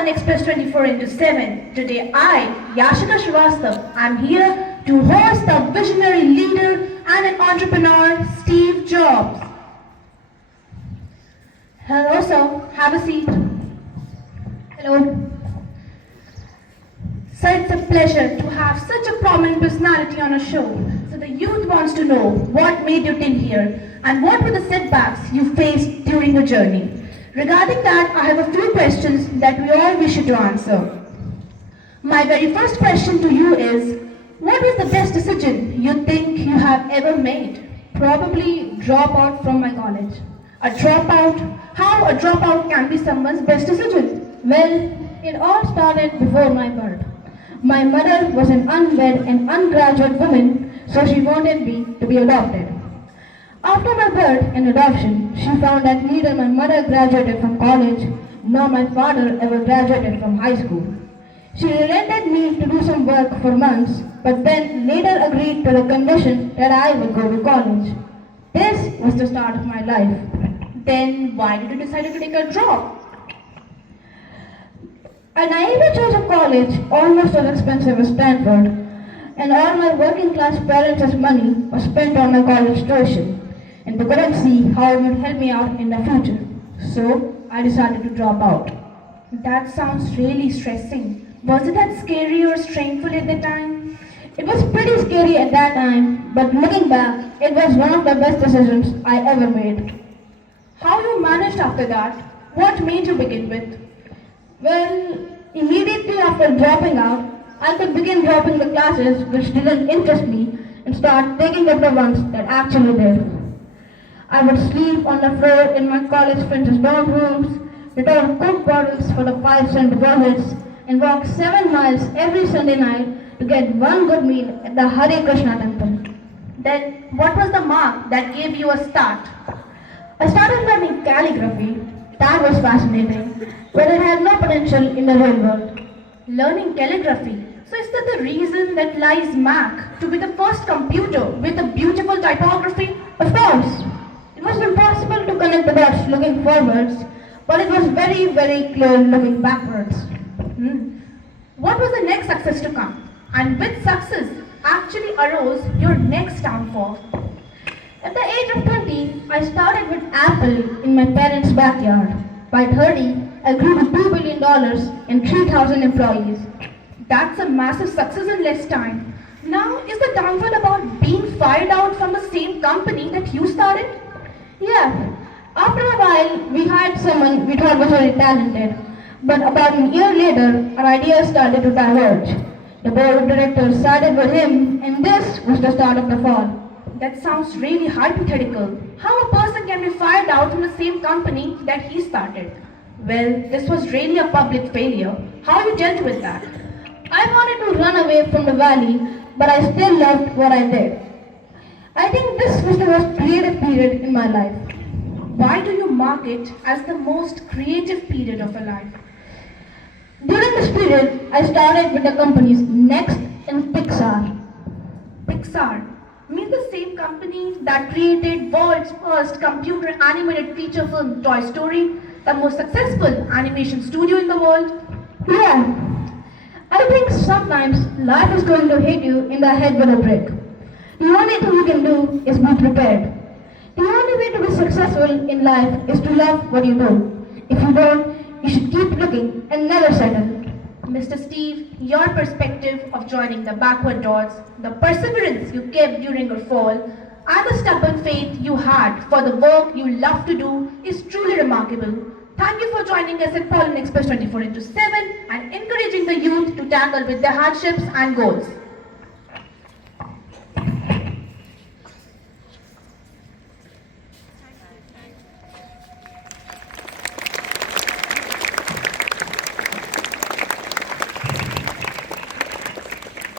Pollen Express 24 into 7. Today I, Yashika Srivastav, am here to host the visionary leader and an entrepreneur, Steve Jobs. Hello sir, have a seat. Hello. Sir, it's a pleasure to have such a prominent personality on a show. So the youth wants to know what made you till here and what were the setbacks you faced during your journey. Regarding that, I have a few questions that we all wish you to answer. My very first question to you is, what was the best decision you think you have ever made? Probably drop out from my college. A dropout? How a dropout can be someone's best decision? Well, it all started before my birth. My mother was an unwed and ungraduate woman, so she wanted me to be adopted. After my birth and adoption, she found that neither my mother graduated from college nor my father ever graduated from high school. She relented me to do some work for months, but then later agreed to the condition that I would go to college. This was the start of my life. Then why did you decide to take a drop? A naive choice of college, almost as expensive as Stanford, and all my working class parents' money was spent on my college tuition, and they couldn't see how it would help me out in the future. So I decided to drop out. That sounds really stressing. Was it that scary or stressful at the time? It was pretty scary at that time, but looking back, it was one of the best decisions I ever made. How you managed after that? What made you begin with? Well, immediately after dropping out, I could begin dropping the classes which didn't interest me and start taking up the ones that actually did. I would sleep on the floor in my college friends' dorm rooms, return Coke bottles for the 5-cent deposits, and walk 7 miles every Sunday night to get one good meal at the Hare Krishna temple. Then what was the mark that gave you a start? I started learning calligraphy. That was fascinating, but it had no potential in the real world. Learning calligraphy. So is that the reason that lies Mac to be the first computer with a beautiful typography? Of course, it was impossible to connect the dots looking forwards, but it was very, very clear looking backwards. What was the next success to come? And which success actually arose your next downfall? At the age of 20, I started with Apple in my parents' backyard. By 30, I grew to $2 billion and 3,000 employees. That's a massive success in less time. Now, is the downfall about being fired out from the same company that you started? Yeah. After a while, we hired someone we thought was very talented. But about a year later, our ideas started to diverge. The board of directors sided with him, and this was the start of the fall. That sounds really hypothetical. How a person can be fired out from the same company that he started? Well, this was really a public failure. How you dealt with that? I wanted to run away from the valley, but I still loved what I did. I think this was the most creative period in my life. Why do you mark it as the most creative period of your life? During this period, I started with the companies Next and Pixar. Pixar means the same company that created world's first computer animated feature film Toy Story, the most successful animation studio in the world. Yeah. I think sometimes life is going to hit you in the head with a brick. The only thing you can do is be prepared. The only way to be successful in life is to love what you do. If you don't, you should keep looking and never settle. Mr. Steve, your perspective of joining the backward dots, the perseverance you kept during your fall, and the stubborn faith you had for the work you love to do is truly remarkable. Thank you for joining us at Pollen Express 24 into 7 and encouraging the youth to tangle with their hardships and goals.